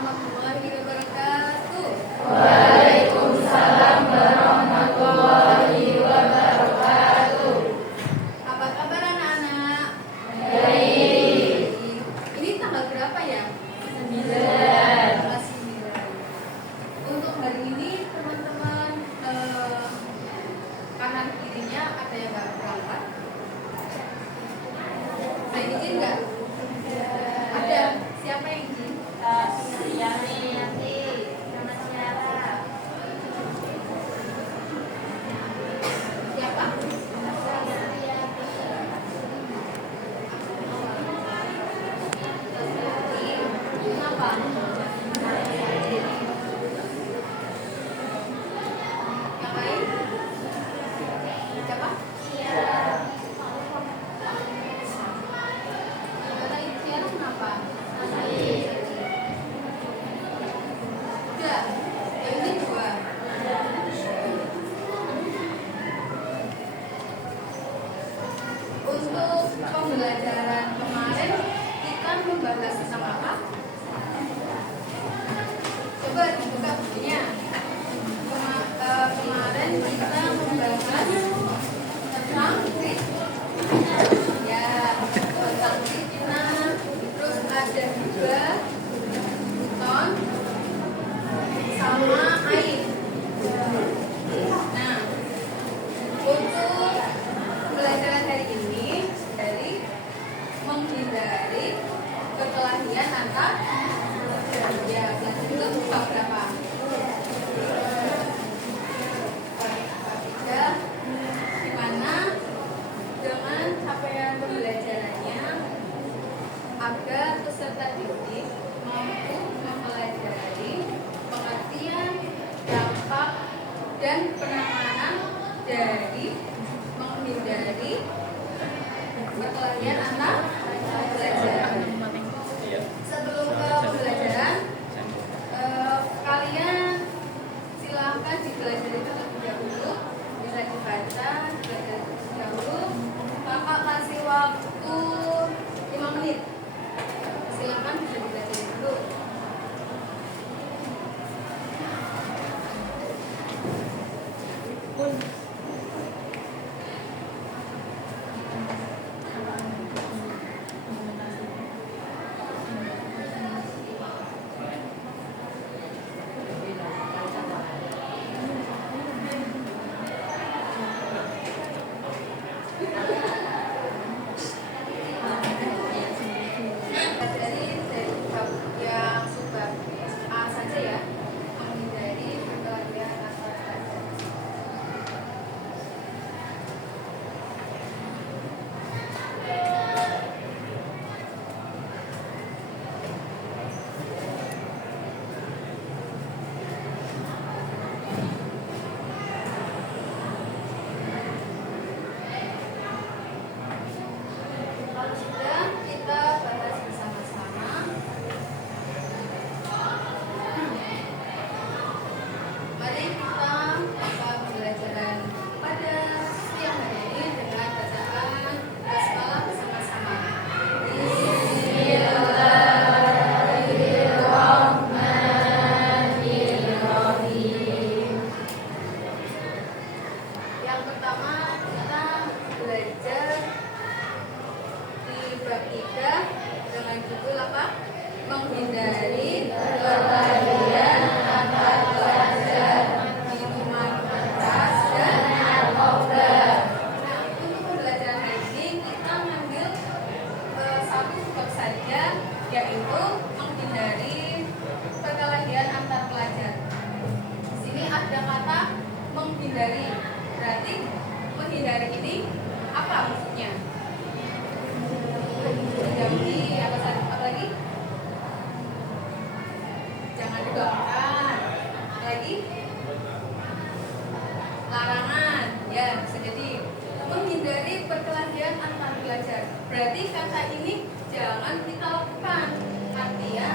warahmatullahi wabarakatuh. Waalaikumsalam warahmatullahi wabarakatuh. Apa kabar anak-anak? Baik. Ini tanggal berapa ya? 9. Tanggal 9. Untuk hari ini teman-teman kanan kirinya ada yang nggak berangkat? Saya izin nggak? Ada. Siapa yang izin? Siapa? Kenapa? Yang lain? Siapa? Kata Tiara kenapa? Udah. Yang ini 2. Untuk pembelajaran kemarin kita membahas tentang apa? Coba dibuka bukunya. Kemarin kita membahas tentang ya tentang fitna, terus ada juga buton sama air. Nah, untuk pembelajaran hari ini dari menghindari perkelahian antar ya belajar dulu bab berapa? Bab 3 dimana dengan capaian pembelajarannya agar peserta didik mampu mempelajari pengertian, dampak, dan penanganan dari menghindari perkelahian antar pelajar. Sebelum ke pembelajaran, kalian silahkan dipelajari terlebih dahulu, bisa dibaca, dipelajari terlebih dahulu. Kakak kasih waktu 5 menit. Silahkan bisa dipelajari dulu. Dari bab yang subbab A saja ya, menghindari perkelahian antar pelajar. Kalau sudah, kita bahas bersama-sama. Mari kita buka pembelajaran pada siang hari ini dengan bacaan basmalah bersama-sama. Yang pertama kita belajar di bab 3 dengan judul apa? Menghindari perkelahian antar pelajar, minuman keras dan narkoba. Nah, untuk pembelajaran hari ini kita mengambil satu bab saja, yaitu menghindari perkelahian antar pelajar. Di sini ada kata menghindari. Berarti menghindari ini apa maksudnya? Menjauhi apa lagi? Jangan didoakan. Lagi? Larangan. Ya, bisa jadi menghindari perkelahian antar pelajar. Berarti kata ini jangan kita lakukan. Artinya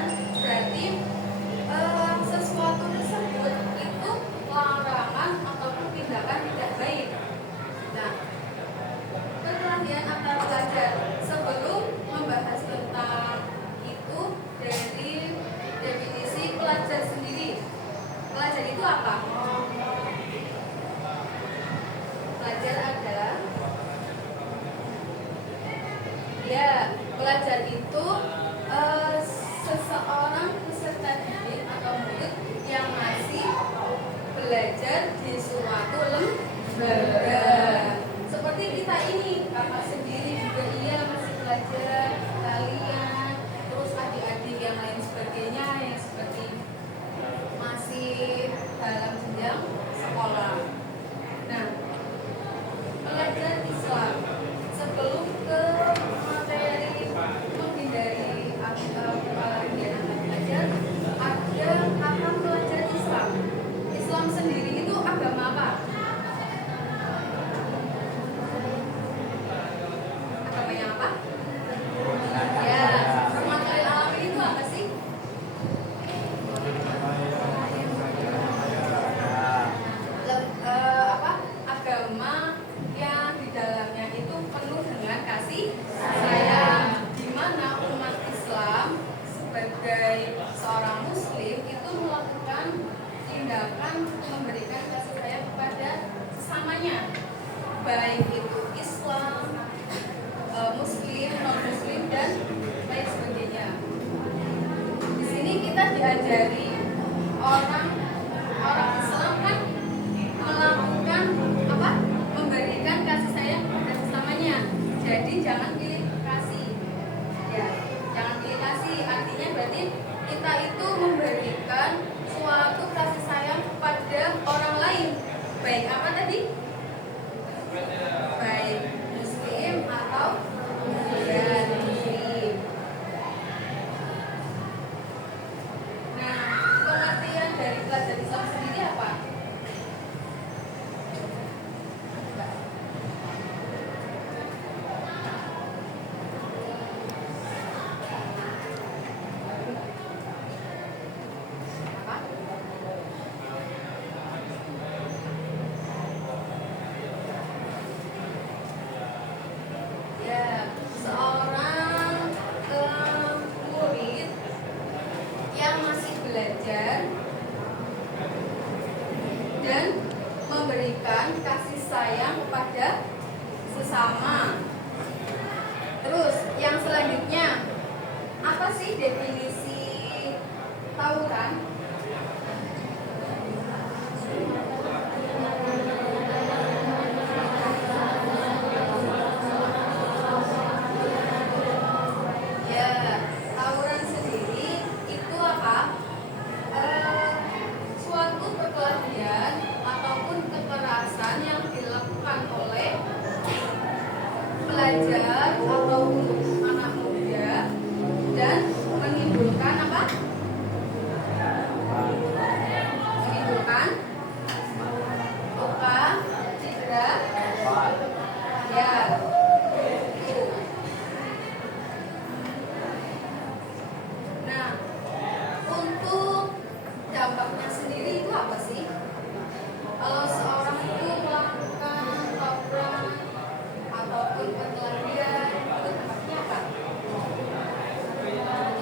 sebagai seorang muslim itu melakukan tindakan memberikan kasih sayang kepada sesamanya, baik itu Islam, Muslim, non Muslim dan lain sebagainya. Di sini kita diajari orang Islam kan melakukan apa? Memberikan kasih sayang kepada sesamanya. Jadi jangan pilih kasih. Ya, jangan pilih kasih. Artinya berarti kita itu memberikan suatu kasih sayang kepada orang lain. Baik apa tadi? Baik Muslim atau non Muslim. Nah, pengertian dari pelajaran Islam sendiri apa? Ya, seorang murid yang masih belajar dan memberikan kasih sayang kepada sesama. Terus yang selanjutnya, apa sih definisi tawuran? Ya, tawuran sendiri itu apa? Suatu perkelahian ataupun kekerasan yang dilakukan oleh pelajar ataupun anak muda dan menimbulkan apa? Menimbulkan luka, cedera, ya. Nah, untuk dampaknya sendiri itu apa sih? Kalau seorang itu melakukan tawuran ataupun perkelahian, itu dampaknya apa?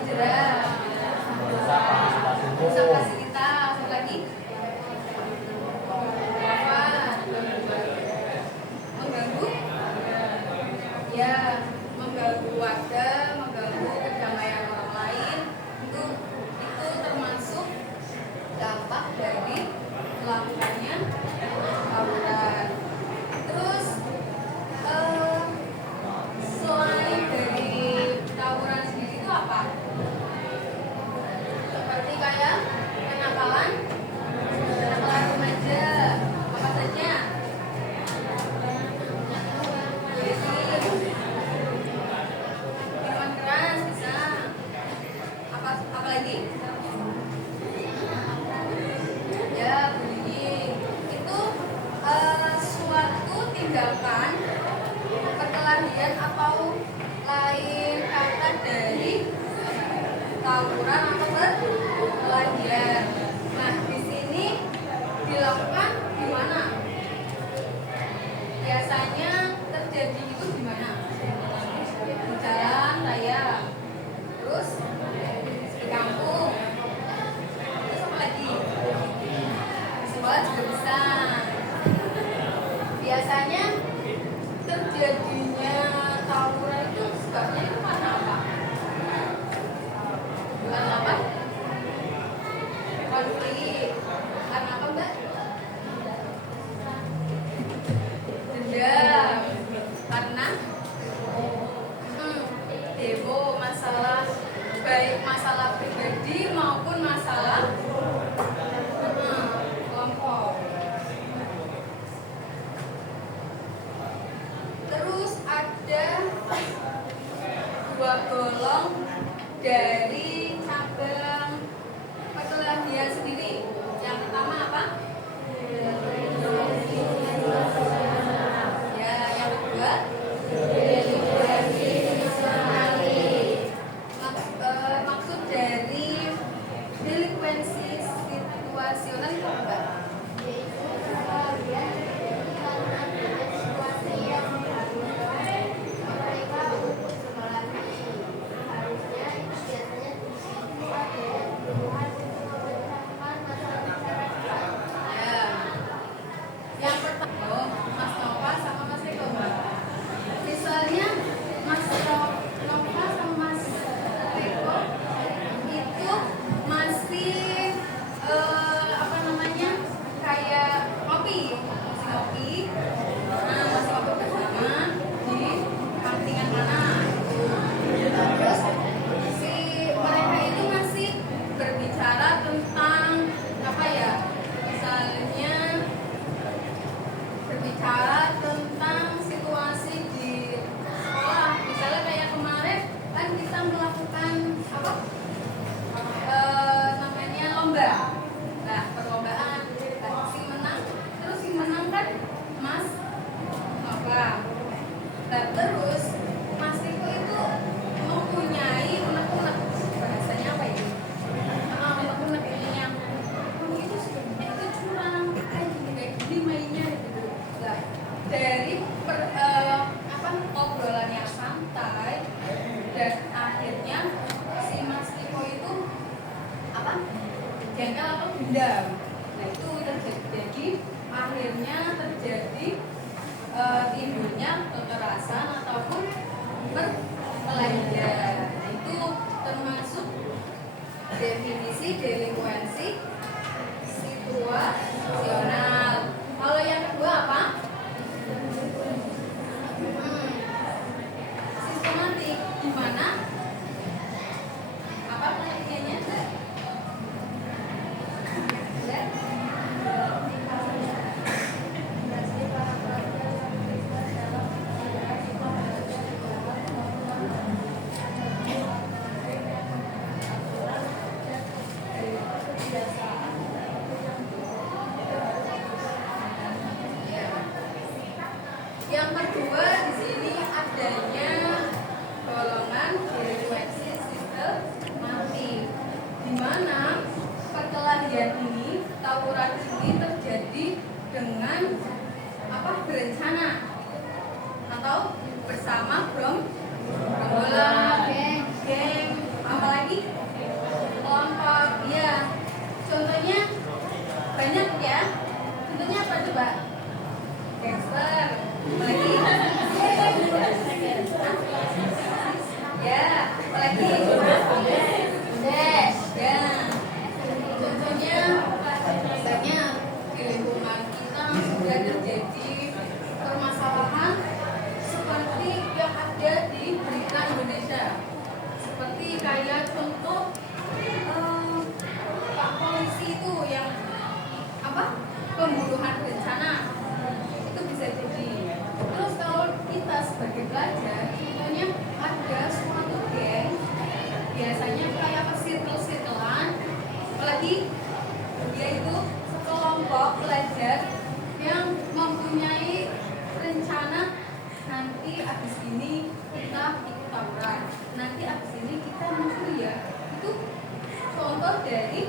Cedera, rusak fasilitas, apa lagi? Apa? Mengganggu? Ya, mengganggu warga, mengganggu kedamaian orang lain. Itu termasuk dampak dari melakukannya tawuran. Terus selain dari tawuran sendiri itu apa? Seperti kayak kenakalan remaja, apa saja? Minuman keras bisa. Apa lagi? Ya, bullying. Itu suatu tindakan perkelahian atau lain kata dari tawuran atau perkelahian. Nah, di sini dilakukan di mana? Biasanya terjadi itu di mana? Di jalan raya. Terus di kampung. Terus apa lagi? Sekolah juga bisa. Biasanya terjadinya tawuran itu sebabnya itu karena apa? Karena apa? Konflik. Karena apa, Mbak? Dendam. Karena demo, masalah, baik masalah pribadi maupun masalah kelompok. Terus ada dua golong dari cabang perkelahian sendiri. Yang pertama apa? Ya, yang kedua maksud dari delinkuensi situasional itu apa? jengkel atau dendam. Nah itu terjadi, akhirnya terjadi timbulnya kekerasan ataupun perkelahian. Nah, itu termasuk definisi delinkuensi situasional. Kalau yang kedua apa? Sistematik. Gimana? Apa pengertiannya? Yang kedua di sini adanya golongan delinkuensi sistematik, di mana perkelahian ini, tawuran ini terjadi dengan berencana atau bersama gerombolan, geng, apalagi kelompok. Ya, contohnya banyak ya. Contohnya apa coba? Gangster. Apalagi ya, apalagi ya, contohnya banyak di lingkungan kita sudah terjadi permasalahan seperti yang ada di berita Indonesia, seperti kayak contoh Pak polisi itu yang pembunuhan berencana, itu bisa jadi. Terus kalau kita sebagai pelajar, contohnya ada suatu geng, biasanya kayak circle-circlean, apalagi dia itu sekelompok pelajar yang mempunyai rencana nanti habis ini kita ikut tawuran, nanti habis ini kita mencuri ya. Itu contoh dari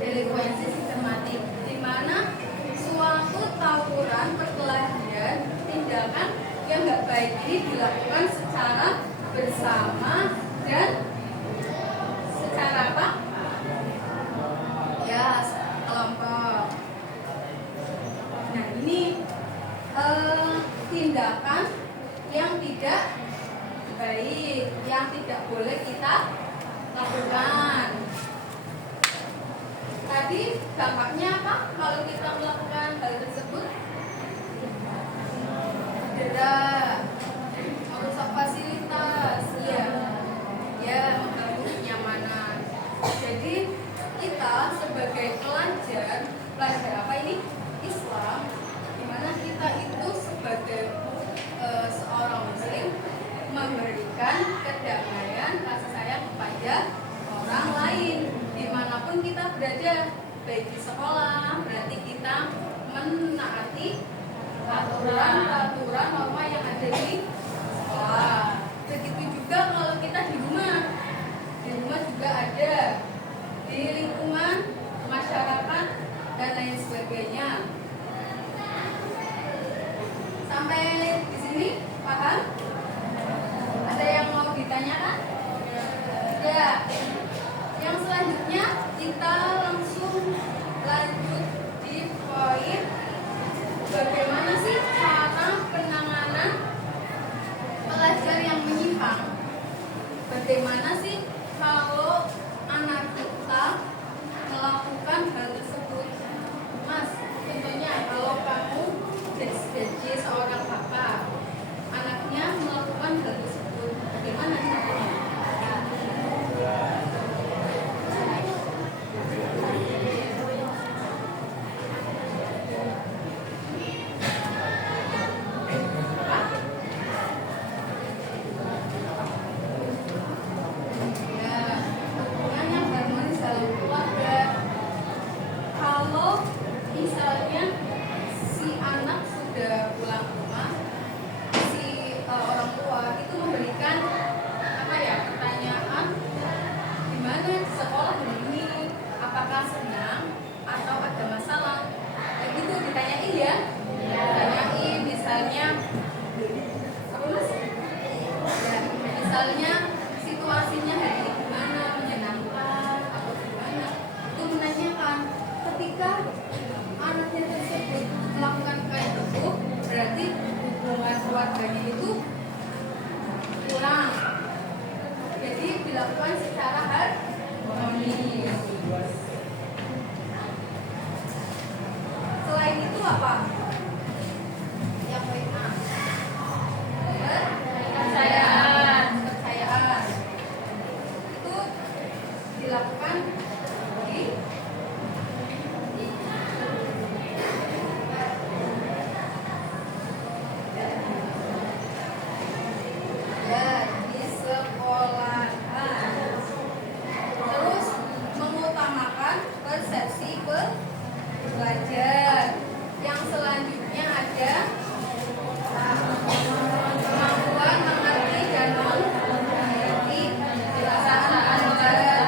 delinkuensi sistematik, di mana suatu tawuran, perkelahian, tindakan yang nggak baik ini dilakukan secara bersama dan secara apa? Ya, kelompok. Nah ini tindakan yang tidak baik, yang tidak boleh kita lakukan. Tadi dampaknya apa kalau kita melakukan hal tersebut? Denda, merusak fasilitas, ya mengganggu kenyamanan. Jadi kita sebagai pelajar apa ini? Islam, dimana kita itu sebagai seorang muslim memberikan kedamaian, kasih sayang kepada orang lain dimanapun kita berada, baik di sekolah, berarti kita menaati aturan norma yang ada di sekolah. Begitu juga kalau kita di rumah juga ada, di lingkungan masyarakat dan lain sebagainya. Sampai di sini paham? Ada yang mau ditanyakan? Ya. Yang selanjutnya kita langsung lanjut di poin bagaimana sih cara penanganan pelajar yang menyimpang. Bagaimana sih kalau anak kita melakukan hal tersebut? Mas, contohnya kalau kamu jadi seorang bapak, anaknya melakukan hal tersebut, bagaimana caranya? dilakukan di di sekolahan. Terus mengutamakan persepsi belajar. Yang selanjutnya ada kemampuan mengerti dan menghayati perasaan belajar.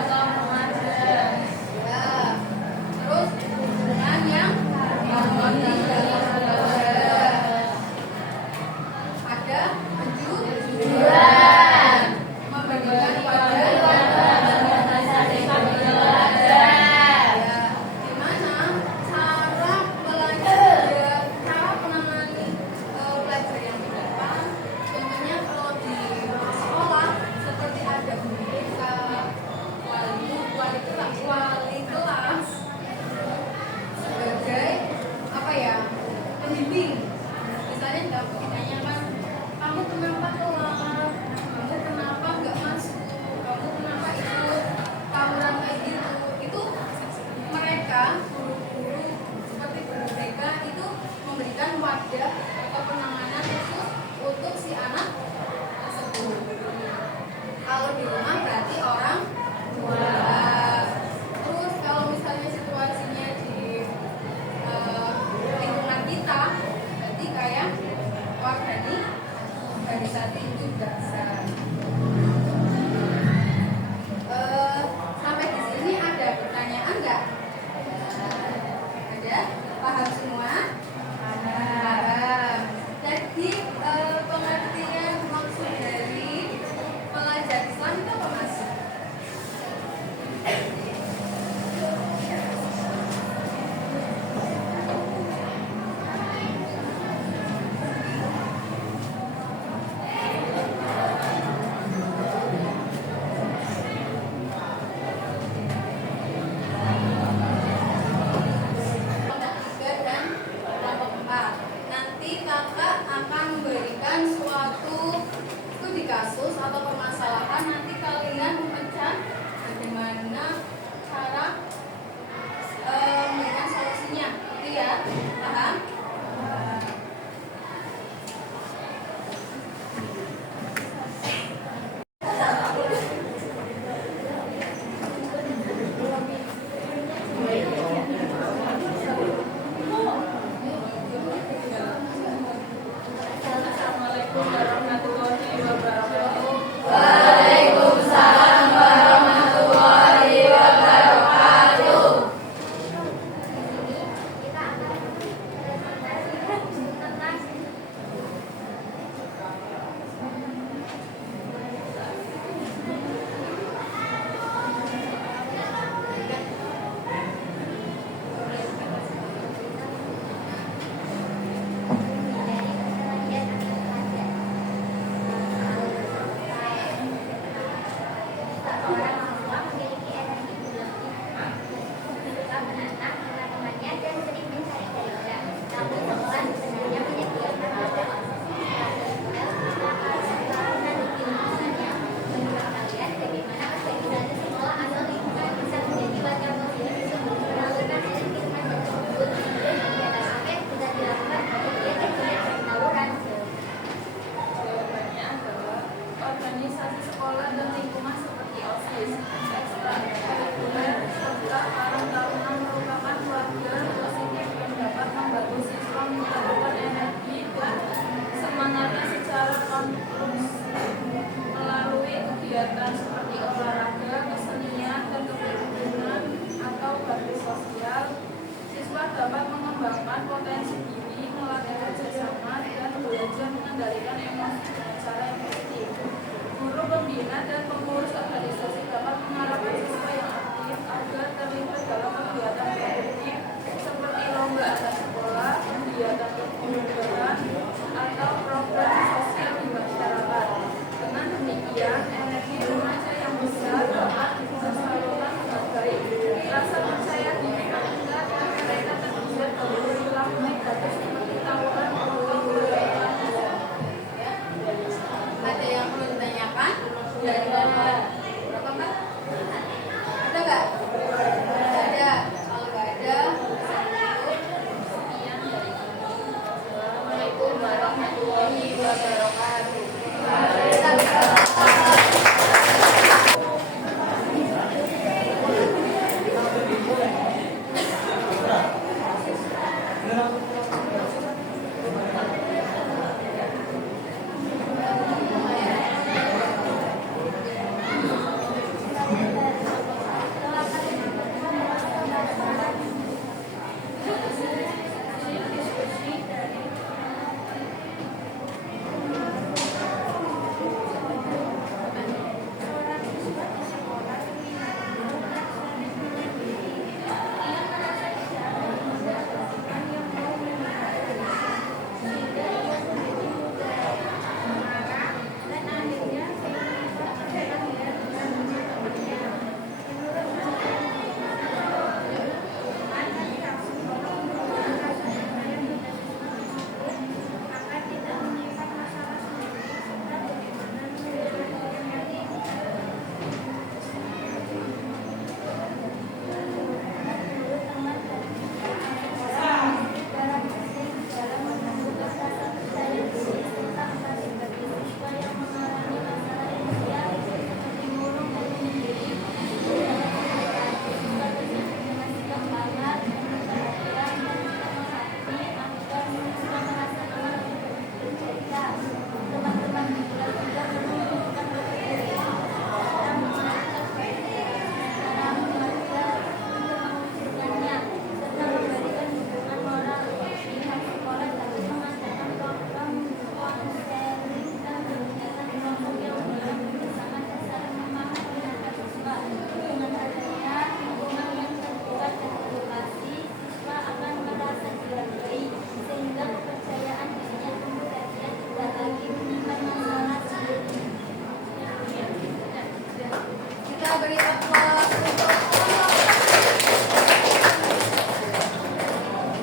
Applause untuk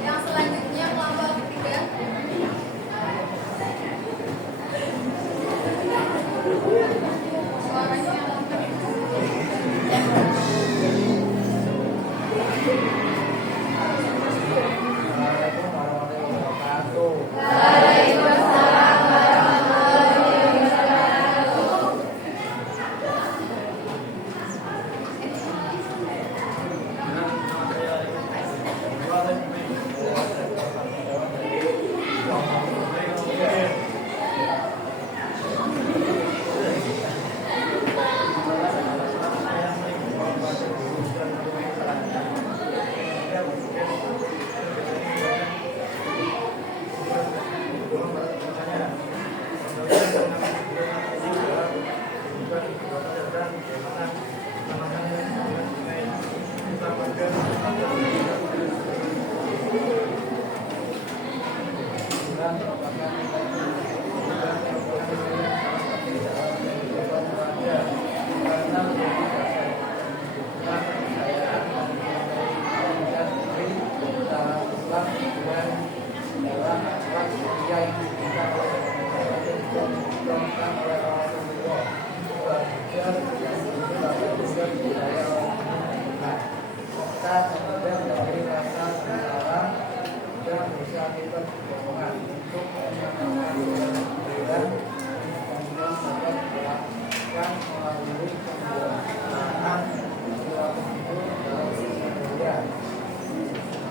yang selanjutnya kelompok ketiga. Suaranya Assalamualaikum warahmatullahi wabarakatuh. Waalaikumsalam warahmatullahi wabarakatuh.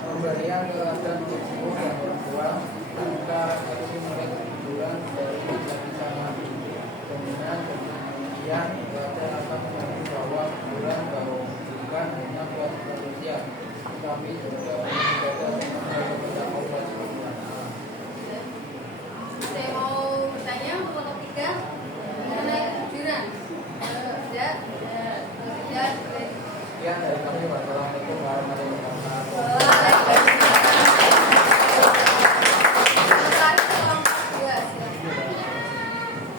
Pemberian teladan ibu dan orang tua antara satu murid bulan dari bersama kemudian demikian teladan akan menjadi bahwa bulan bahwa bukan hanya buat manusia tapi juga ibadah kepada Allah Subhanahu wa Ta'ala. saya mau bertanya untuk kelompok tiga mengenai kejujuran. Tidak. Sekian dari kami. Wassalamualaikum warahmatullahi wabarakatuh. Tarik ke kelompok dua, silakan.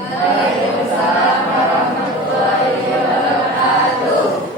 Waalaikumsalam warahmatullahi wabarakatuh.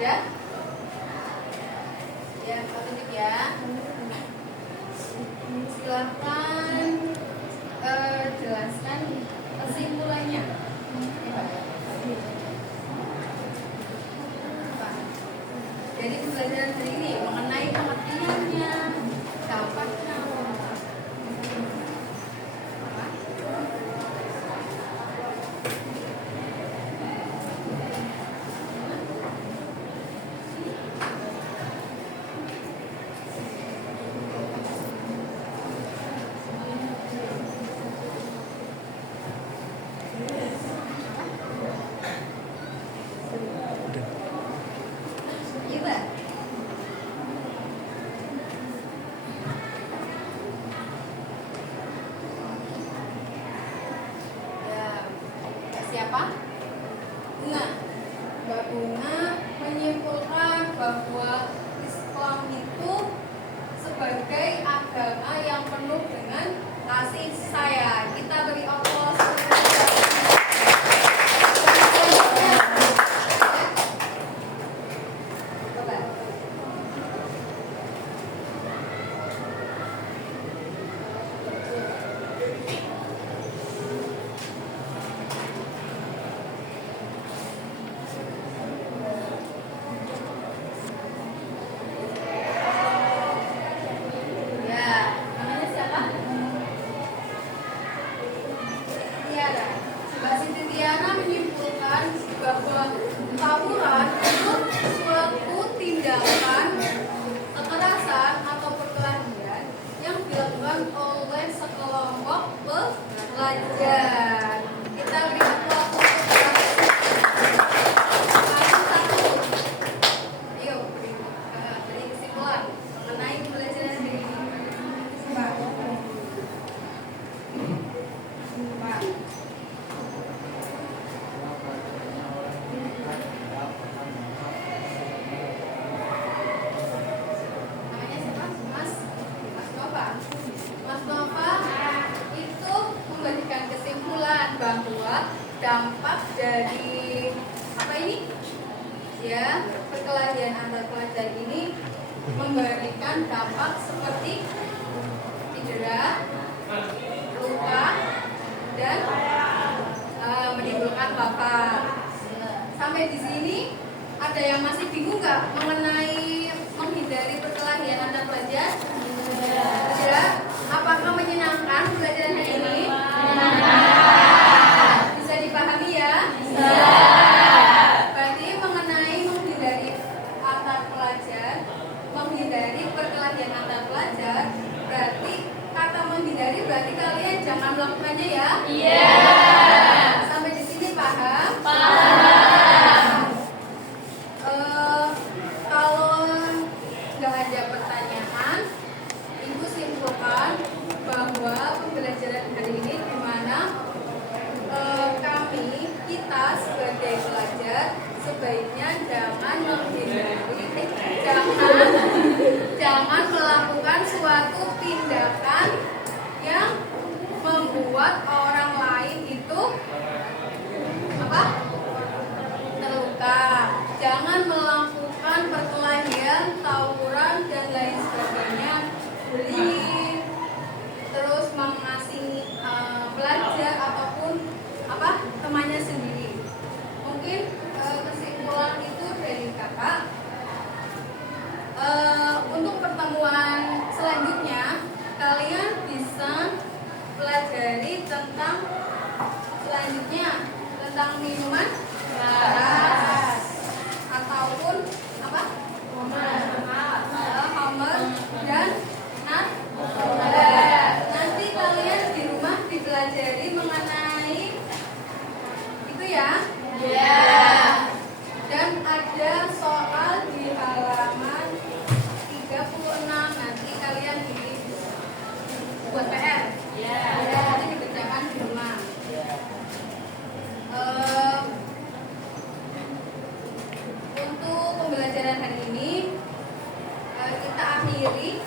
Udah? Ya, Pak tunjuk ya. Silahkan jelaskan kesimpulannya. Jadi pembelajaran hari ini mengenai pengertiannya, dampaknya. Iya. Ya, siapa? Bunga. Mbak Bunga menyimpulkan bahwa Islam itu sebagai agama yang penuh dengan kasih sayang. Kita beri aplaus. Coba. Ya, namanya siapa? Tiara. Mbak Siti Tiana menyimpulkan bahwa tawuran itu suatu tindakan kekerasan atau perkelahian yang dilakukan oleh sekelompok pelajar. Kita beri aplaus untuk satu. Ayo beri kesimpulan mengenai pembelajaran hari ini. Pak. Pak. Namanya siapa? Mas Nova. Mas Nova itu memberikan kesimpulan bahwa dampak dari apa ini? Ya, perkelahian antar pelajar ini memberikan dampak seperti cedera, luka, dan menimbulkan wafat. Sampai di sini ada yang masih bingung nggak mengenai menghindari perkelahian antar pelajar? Ya, apakah menyenangkan pelajaran hari ini? Bisa dipahami ya? Berarti mengenai menghindari antar pelajar, menghindari perkelahian antar pelajar, berarti kata menghindari berarti kalian jangan melakukannya ya? Iya. Sampai di sini paham? Kalau nggak ada pertanyaan, Ibu simpulkan bahwa pembelajaran hari ini di mana kita sebagai pelajar sebaiknya jangan menghindari, jangan melakukan suatu tindakan yang membuat orang lain itu apa? Terluka. Jangan melakukan perkelahian, tawuran dan lain sebagainya, bullying, terus mengasing pelajar ataupun apa temannya sendiri. Mungkin kesimpulan itu dari kakak. Untuk pertemuan selanjutnya kalian bisa pelajari tentang selanjutnya tentang minuman keras ataupun apa? Homer dan narkoba. Nanti kalian di rumah dipelajari mengenai itu ya. Iya. Dan ada soal di halaman 36 nanti kalian ini buat PR. Iya. Nanti dikerjakan di rumah. Untuk pembelajaran hari ini kita akhiri